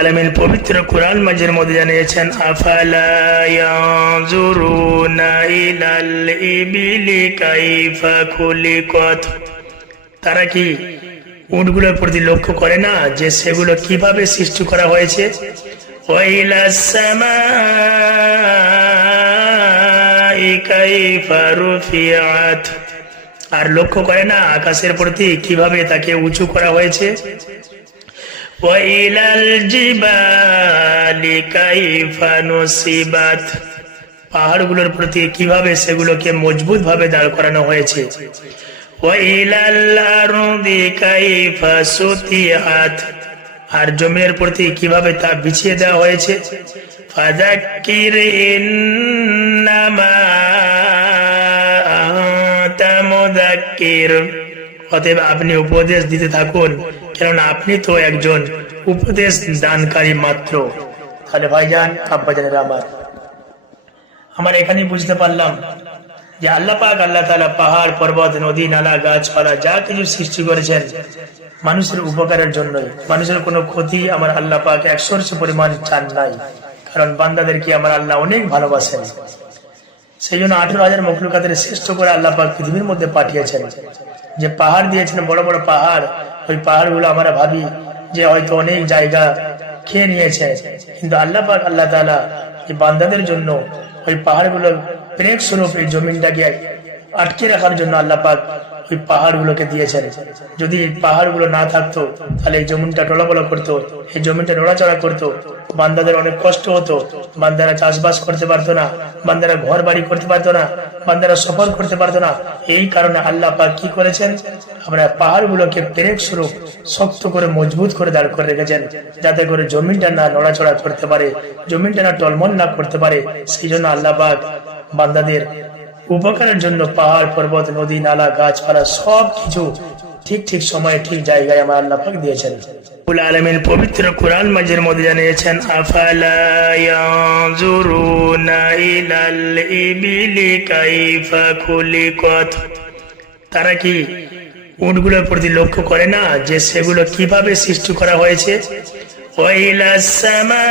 আলামিন পবিত্র কুরআন মাজিদের মধ্যে জানিয়েছেন, আফালা ইয়ানজুরুনা ইলাল ইবিলি কাইফা খুলিকাত। তারা কি উটগুলোর প্রতি লক্ষ্য করে না যে সেগুলো কিভাবে সৃষ্টি করা হয়েছে? ওয়াইলাস সামাই কাইফা রুফিআত। আর লক্ষ্য করে না আকাশের প্রতি কিভাবে তাকে উঁচু করা হয়েছে? ওয়াইলাল জিবালি কাইফা নুসিবাত। পাহাড়গুলোর প্রতি কিভাবে সেগুলোকে মজবুত ভাবে দাঁড় করানো হয়েছে। ওয়াইলাল আরদি কাইফা সুতিআত। আর জমির প্রতি কিভাবে তা বিছিয়ে দেওয়া হয়েছে। ফাযাক্কির ইন্নামা আনতা মুযাক্কির। অতএব আপনি উপদেশ দিতে থাকুন, কেননা আপনি তো একজন উপদেশ দানকারী মাত্র। তাহলে ভাইজান, আব্বাজানেরা আমার এখানে বুঝতে পারলাম যে আল্লাহ পাক আল্লাহ তাআলা পাহাড়, পর্বত, নদী, নালা, গাছপালা যা কিছু সৃষ্টি করেছেন মানুষের উপকারের জন্যই। মানুষের কোনো ক্ষতি আমার আল্লাহ পাক 100 পরিমাণ চান নাই, কারণ বান্দাদেরকে আমার আল্লাহ অনেক ভালোবাসেন। সেই জন্য 18,000 মখলুকাতের শ্রেষ্ঠ করে আল্লাহ পাক পৃথিবীর মধ্যে পাঠিয়েছেন। যে পাহাড় দিয়েছেন, বড় বড় পাহাড়, ওই পাহাড়গুলো আমরা ভাবি যে হয়তো অনেক জায়গা খেয়ে নিয়েছে, কিন্তু আল্লাহ পাক আল্লাহ তাআলা যে বান্দাদের জন্য ওই পাহাড়গুলো প্রেক স্বরূপ এই জমিনটাকে আটকে রাখার জন্য আল্লাহ পাক ওই পাহাড়গুলোকে দিয়েছেন। যদি এই পাহাড়গুলো না থাকতো তাহলে এই জমিনটা টলবল করতো, এই জমিনটা নড়াচড়া করতো, বান্দাদের অনেক কষ্ট হতো, বান্দারা চাষবাস করতে পারতো না, বান্দারা ঘর বাড়ি করতে পারতো না, বান্দারা সফর করতে পারতো না। এই কারণে আল্লাহ পাক কি করেছেন, আমরা পাহাড়গুলোকে পেরেক স্বরূপ শক্ত করে মজবুত করে দাঁড় করে রেখেছেন, যাতে করে জমিনটা না নড়াচড়া করতে পারে, জমিনটা না টলমল না করতে পারে। সেই জন্য আল্লাহ পাক বান্দাদের উপকারের জন্য পাহাড়, পর্বত, নদী, নালা, গাছপালা সবকিছু ঠিক ঠিক সময়ে ঠিক জায়গায় আমার আল্লাহ পাক দিয়েছেন। আলামিন পবিত্র কুরআন মাজিদের মধ্যে জানিয়েছেন, আফালা ইয়ানজুরুনা ইলাল ইবিলি কাইফা খুলিকাত। তারা কি উটগুলোর প্রতি লক্ষ্য করে না যে সেগুলো কিভাবে সৃষ্টি করা হয়েছে? ওয়াইলাস সামা